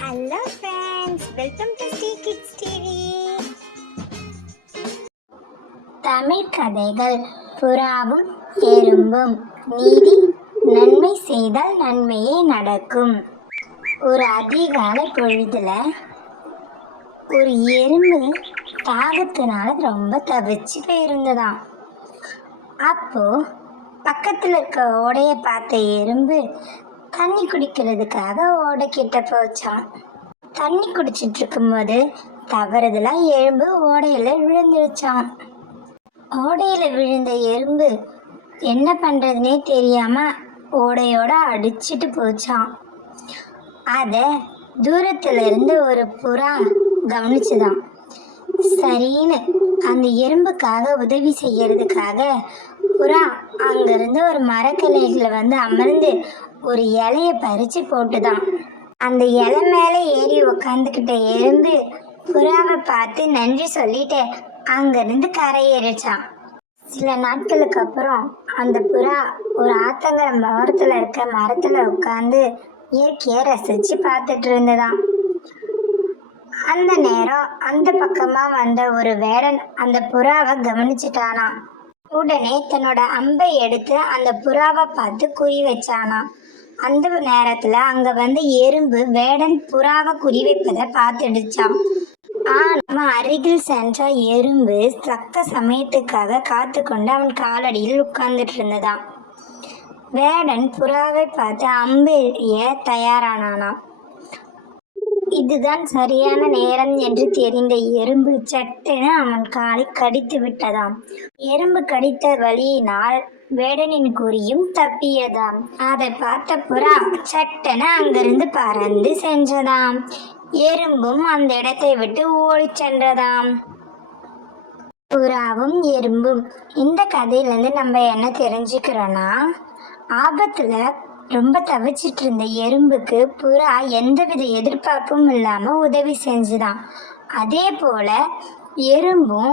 Hello friends, welcome to Stay Kids TV. Tamil கதைகள். புறாவும் எறும்பும். நீதி: நன்மை செய்தால் நன்மையே நடக்கும். ஒரு அதிகாலை பொழுதுல ஒரு எறும்பு தாகத்தினால ரொம்ப தவிச்சு போயிருந்ததாம். அப்போ பக்கத்துல இருக்க ஓடைய பார்த்த எறும்பு தண்ணி குடிக்கிறதுக்காக ஓடை கிட்ட போச்சான். தண்ணி குடிச்சிட்டு இருக்கும்போது தவறுதலா எறும்பு ஓடையில விழுந்துருச்சான். ஓடையில விழுந்த எறும்பு என்ன பண்றதுனே தெரியாம ஓடையோட அடிச்சிட்டு போச்சான். அத தூரத்துல இருந்து ஒரு புறா கவனிச்சுதான். சரின்னு அந்த எறும்புக்காக உதவி செய்யறதுக்காக புறா அங்கிருந்து ஒரு மரக்கிளையில வந்து அமர்ந்து ஒரு இலைய பறிச்சு போட்டுதான். அந்த இலை மேல ஏறி உக்காந்துக்கிட்ட எறும்பு புறாவை பார்த்து நன்றி சொல்லிட்டு அங்கிருந்து கரையேறிச்சான். சில நாட்களுக்கு அப்புறம் அந்த புறா ஒரு ஆத்தங்கர மரத்துல இருக்க மரத்துல உட்காந்து இயற்கைய ரசிச்சு பார்த்துட்டு இருந்ததாம். அந்த நேரம் அந்த பக்கமா வந்த ஒரு வேடன் அந்த புறாவை கவனிச்சுட்டானா. உடனே தன்னோட அம்பை எடுத்து அந்த புறாவை பார்த்து குறி வச்சானா. அந்த நேரத்துல அங்க வந்து எறும்பு வேடன் புறாவை குறி வைப்பதை பார்த்துடுச்சான். ஆனா அருகில் சென்ற எறும்பு தக்க சமயத்துக்காக காத்து கொண்டு அவன் காலடியில் உட்கார்ந்துட்டு இருந்ததாம். வேடன் புறாவை பார்த்து அம்பெறிய தயாரானானாம். இதுதான் சரியான நேரம் என்று தெரிந்த எறும்பு சட்டென அவன் காலை கடித்து விட்டதாம். எறும்பு கடித்த வலியினால் வேடனின் குறியும் தப்பியதாம். அதை பார்த்த புறா சட்டென அங்கிருந்து பறந்து சென்றதாம். எறும்பும் அந்த இடத்தை விட்டு ஓடி சென்றதாம். புறாவும் எறும்பும். இந்த கதையிலேருந்து நம்ம என்ன தெரிஞ்சுக்கிறோன்னா, ஆபத்துல ரொம்ப தவிச்சிட்டு இருந்த எறும்புக்கு புறா எந்தவித எதிர்பார்ப்பும் இல்லாம உதவி செஞ்சுதான். அதே போல எறும்பும்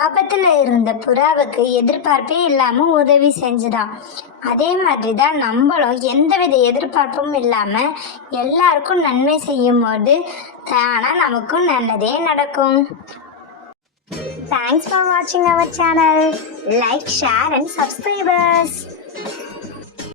ஆபத்துல இருந்த புறாவுக்கு எதிர்பார்ப்பே இல்லாம உதவி செஞ்சுதான். அதே மாதிரிதான் நம்மளும் எந்தவித எதிர்பார்ப்பும் இல்லாம எல்லாருக்கும் நன்மை செய்யும் போது தானா நமக்கும் நல்லதே நடக்கும். Thanks for watching our channel. Like, share and subscribe us.